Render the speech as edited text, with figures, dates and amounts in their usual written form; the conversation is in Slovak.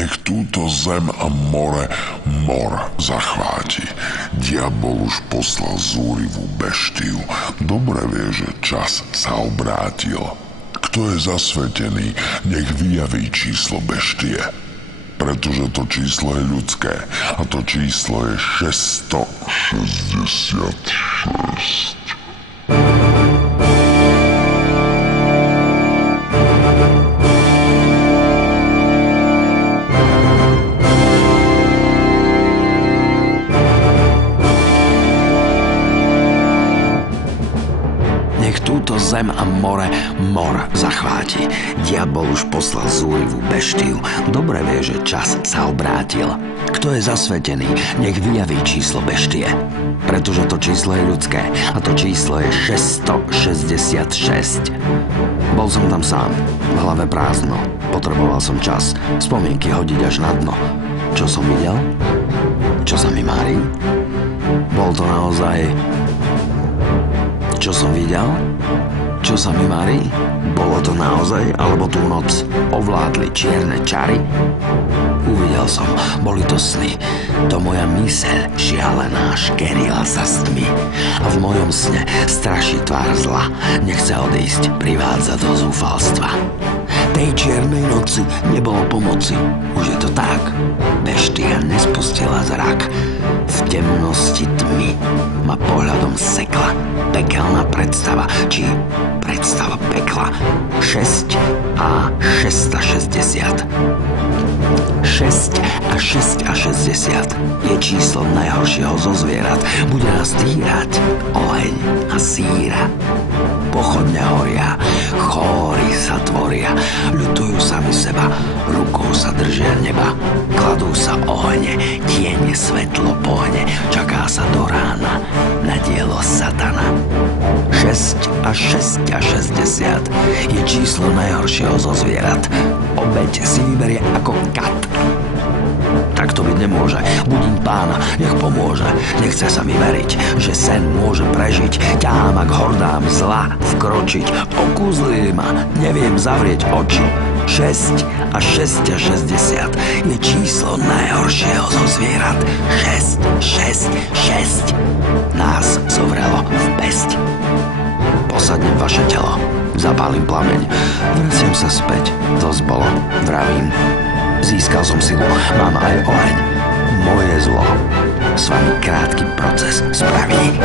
Nech túto zem a more mor zachváti. Diabol už poslal zúrivú beštiu. Dobre vie, že čas sa obrátil. Kto je zasvetený, nech vyjaví číslo beštie. Pretože to číslo je ľudské a to číslo je 666. Túto zem a more mor zachváti. Diabol už poslal zúrivú beštiu. Dobre vie, že čas sa obrátil. Kto je zasvetený, nech vyjaví číslo beštie. Pretože to číslo je ľudské a to číslo je 666. Bol som tam sám, v hlave prázdno. Potreboval som čas, spomienky hodiť až na dno. Čo som videl? Čo sa mi mári? Bol to naozaj... Čo som videl? Čo sa mi marí? Bolo to naozaj, alebo tú noc ovládli čierne čary? Uvidel som, boli to sny. To moja myseľ šialená škerila sa s tmy. A v mojom sne straší tvár zla. Nechce odísť, privádza do zúfalstva. Tej čiernej noci nebolo pomoci. Už je to tak. Beštia nespustila zrak. V temnosti tmy ma pohľadom sekla. Pekelná predstava, či predstava pekla. 6 a 660. 6 a 6 a 60 je číslo najhoršieho zo zvierat. Bude nás týrať oheň a síra. Pochodne horia, chóry sa tvoria, ľutujú sami seba, rukou sa držia neba. Kladú sa ohne, tiene svetlo pohne, čaká sa do rána na dielo satana. 6 a 6 a 60 je číslo najhoršieho zo zvierat. Obeť si vyberie ako kat. Tak to byť nemôže. Budím Pána, nech pomôže. Nechce sa mi veriť, že sen môže prežiť. Ťahám ak hordám zla vkročiť. Okúzli ma, neviem zavrieť oči. 6 a 6 a 60 je číslo najhoršieho zo zvierat. 6, 6, 6. Nás zovrelo v pesť. Posadnem vaše telo, zapálim plameň. Vraciam sa späť, dosť bolo, vravím. Získal som silu, mám aj oheň. Moje zlo s vami krátky proces spraví.